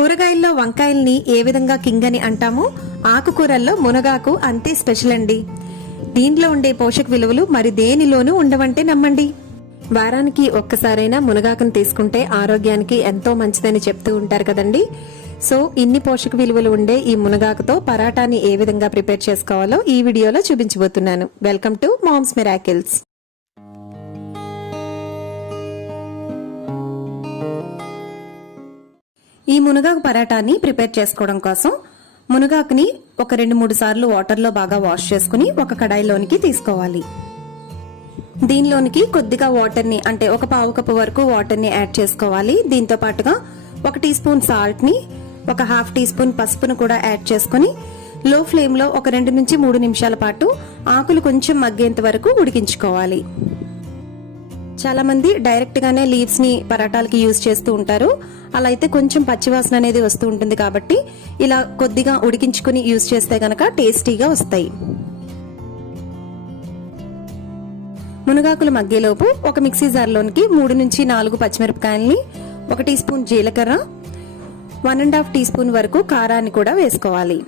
కూరగాయల్లో వంకాయల్ని ఏ విధంగా కింగ్ అని అంటామో ఆకుకూరల్లో మునగాకు అంతే స్పెషల్ అండి. దీంట్లో ఉండే పోషక విలువలు మరి దేనిలోనూ ఉండవంటే నమ్మండి. వారానికి ఒక్కసారైనా మునగాకును తీసుకుంటే ఆరోగ్యానికి ఎంతో మంచిదని చెప్తూ ఉంటారు కదండి. సో ఇన్ని పోషక విలువలు ఉండే ఈ మునగాకుతో పరాటాని ఏ విధంగా ప్రిపేర్ చేసుకోవాలో ఈ వీడియోలో చూపించబోతున్నాను. Welcome to mom's miracles. ఈ మునగాకు పరాటాని ప్రిపేర్ చేసుకోవడం కోసం మునగాకుని ఒక 2-3 సార్లు వాటర్లో బాగా వాష్ చేసుకుని ఒక కడాయిలోనికి తీసుకోవాలి. దీనిలోనికి కొద్దిగా వాటర్ని అంటే ఒక పావు కప్పు వరకు వాటర్ని యాడ్ చేసుకోవాలి. దీంతో పాటుగా 1 టీ స్పూన్ సాల్ట్ ని, ఒక హాఫ్ టీ స్పూన్ పసుపును కూడా యాడ్ చేసుకుని లో ఫ్లేమ్ లో ఒక 2 నుంచి 3 నిమిషాల పాటు ఆకులు కొంచెం మగ్గేంత వరకు ఉడికించుకోవాలి. చాలా మంది డైరెక్ట్ గానే లీవ్స్ ని పరాటాలకి యూజ్ చేస్తూ ఉంటారు. అలా అయితే కొంచెం పచ్చివాసన అనేది వస్తూ ఉంటుంది. కాబట్టి ఇలా కొద్దిగా ఉడికించుకుని యూజ్ చేస్తే గనక టేస్టీగా వస్తాయి. మునగాకులు మగ్గేలోపు ఒక మిక్సీ జార్లోనికి 3 నుంచి 4 పచ్చిమిరపకాయల్ని, 1 టీ స్పూన్ జీలకర్ర, 1.5 టీ స్పూన్ వరకు కారాన్ని కూడా వేసుకోవాలి.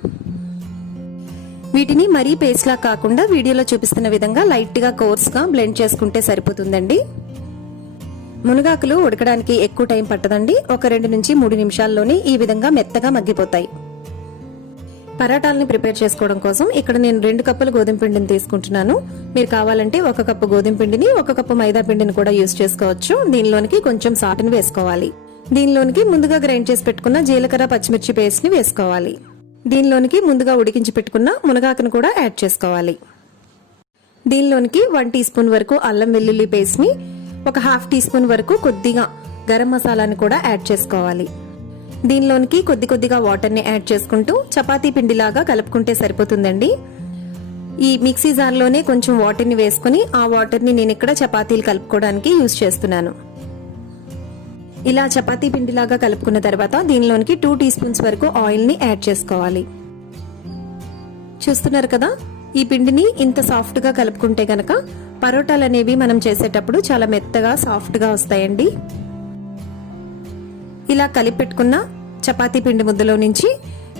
వీటిని మరీ పేస్ట్ లా కాకుండా వీడియోలో చూపిస్తున్న విధంగా లైట్ గా కోర్స్ గా బ్లెండ్ చేసుకుంటే సరిపోతుందండి. మునగాకులు ఉడకడానికి ఎక్కువ టైం పట్టదండి. ఒక 2 నుంచి 3 నిమిషాల్లోనే ఈ విధంగా మెత్తగా మగ్గిపోతాయి. పరాటాలని ప్రిపేర్ చేసుకోవడం కోసం ఇక్కడ నేను 2 కప్పుల గోధుమ పిండిని తీసుకుంటున్నాను. మీరు కావాలంటే 1 కప్పు గోధుమ పిండిని, 1 కప్పు మైదా పిండిని కూడా యూజ్ చేసుకోవచ్చు. దీనిలోనికి కొంచెం సాల్ట్ ని వేసుకోవాలి. దీనిలోనికి ముందుగా గ్రైండ్ చేసి పెట్టుకున్న జీలకర్ర పచ్చిమిర్చి పేస్ట్ ని వేసుకోవాలి. దీనిలోనికి ముందుగా ఉడికించి పెట్టుకున్న మునగాకును కూడా యాడ్ చేసుకోవాలి. దీనిలోనికి 1 టీ స్పూన్ వరకు అల్లం వెల్లుల్లి పేస్ట్ ని, ఒక హాఫ్ టీ స్పూన్ వరకు కొద్దిగా గరం మసాలాని కూడా యాడ్ చేసుకోవాలి. దీనిలోనికి కొద్దిగా వాటర్ ని యాడ్ చేసుకుంటూ చపాతీ పిండిలాగా కలుపుకుంటే సరిపోతుందండి. ఈ మిక్సీ జార్లోనే కొంచెం వాటర్ ని వేసుకుని ఆ వాటర్ ని నేను ఇక్కడ చపాతీలు కలుపుకోవడానికి యూజ్ చేస్తున్నాను. ఇలా చపాతీ పిండిలాగా కలుపుకున్న తర్వాత దీనిలోనికి 2 టీ స్పూన్స్ వరకు ఆయిల్ ని యాడ్ చేసుకోవాలి. చూస్తున్నారు కదా, ఈ పిండిని ఇంత సాఫ్ట్ గా కలుపుకుంటే గనక పరోటాలు అనేవి మనం చేసేటప్పుడు చాలా మెత్తగా సాఫ్ట్ గా వస్తాయండి. ఇలా కలిపి పెట్టుకున్న చపాతీ పిండి ముద్దలో నుంచి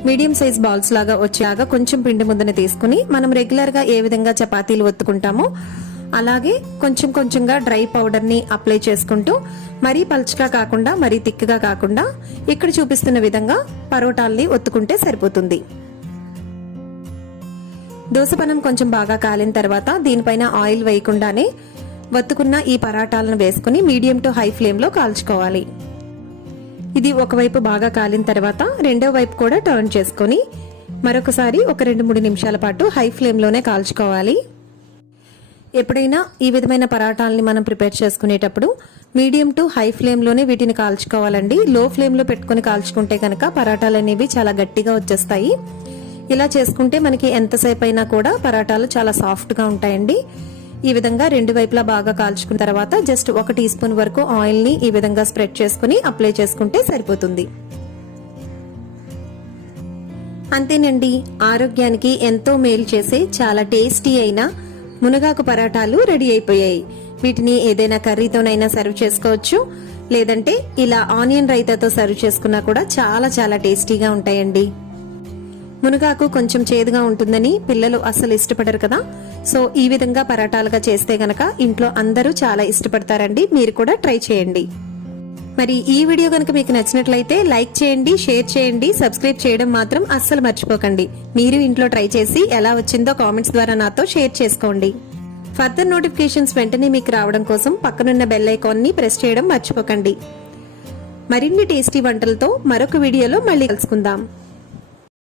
మీడియం సైజ్ బాల్స్ లాగా వచ్చేలాగా కొంచెం పిండి ముద్దను తీసుకుని మనం రెగ్యులర్ గా ఏ విధంగా చపాతీలు ఒత్తుకుంటామో అలాగే కొంచెం కొంచెంగా డ్రై పౌడర్ ని అప్లై చేసుకుంటూ మరీ పల్చగా కాకుండా మరీ తిక్కుగా కాకుండా ఇక్కడ చూపిస్తున్న విధంగా పరోటాల్ని ఒత్తుకుంటే సరిపోతుంది. దోసపనం కొంచెం బాగా కాలిన తర్వాత దీనిపైన ఆయిల్ వేయకుండానే వత్తుకున్న ఈ పరాటాలను వేసుకుని మీడియం టు హై ఫ్లేమ్ లో కాల్చుకోవాలి. ఇది ఒకవైపు బాగా కాలిన తర్వాత రెండో వైపు కూడా టర్న్ చేసుకుని మరొకసారి ఒక 2-3 నిమిషాల పాటు హై ఫ్లేమ్ లోనే కాల్చుకోవాలి. ఎప్పుడైనా ఈ విధమైన పరాటాలని మనం ప్రిపేర్ చేసుకునేటప్పుడు మీడియం టు హై ఫ్లేమ్ లోనే వీటిని కాల్చుకోవాలండి. లో ఫ్లేమ్ లో పెట్టుకుని కాల్చుకుంటే కనుక పరాటాలు అనేవి చాలా గట్టిగా వచ్చేస్తాయి. ఇలా చేసుకుంటే మనకి ఎంతసేపు అయినా కూడా పరాటాలు చాలా సాఫ్ట్ గా ఉంటాయండి. ఈ విధంగా 2 వైపులా బాగా కాల్చుకున్న తర్వాత జస్ట్ 1 టీ స్పూన్ వరకు ఆయిల్ ని ఈ విధంగా స్ప్రెడ్ చేసుకుని అప్లై చేసుకుంటే సరిపోతుంది. అంతేనండి, ఆరోగ్యానికి ఎంతో మేలు చేసే చాలా టేస్టీ అయిన మునగాకు పరాటాలు రెడీ అయిపోయాయి. వీటిని ఏదైనా కర్రీతోనైనా సర్వ్ చేసుకోవచ్చు, లేదంటే ఇలా ఆనియన్ రైతాతో సర్వ్ చేసుకున్నా కూడా చాలా చాలా టేస్టీగా ఉంటాయండి. మునగాకు కొంచెం చేదుగా ఉంటుందని పిల్లలు అస్సలు ఇష్టపడరు కదా. సో ఈ విధంగా పరాటాలుగా చేస్తే గనక ఇంట్లో అందరూ చాలా ఇష్టపడతారండి. మీరు కూడా ట్రై చేయండి. మరి ఈ వీడియో కనుక మీకు నచ్చినట్లయితే లైక్ చేయండి, షేర్ చేయండి, సబ్స్క్రైబ్ చేయడం మాత్రం అస్సలు మర్చిపోకండి. మీరు ఇంట్లో ట్రై చేసి ఎలా వచ్చిందో కామెంట్స్ ద్వారా నాతో షేర్ చేసుకోండి. ఫర్దర్ నోటిఫికేషన్స్ వెంటనే మీకు రావడం కోసం పక్కనున్న బెల్ ఐకాన్ ని ప్రెస్ చేయడం మర్చిపోకండి. మరిన్ని టేస్టీ వంటలతో మరొక వీడియోలో మళ్ళీ కలుసుకుందాం.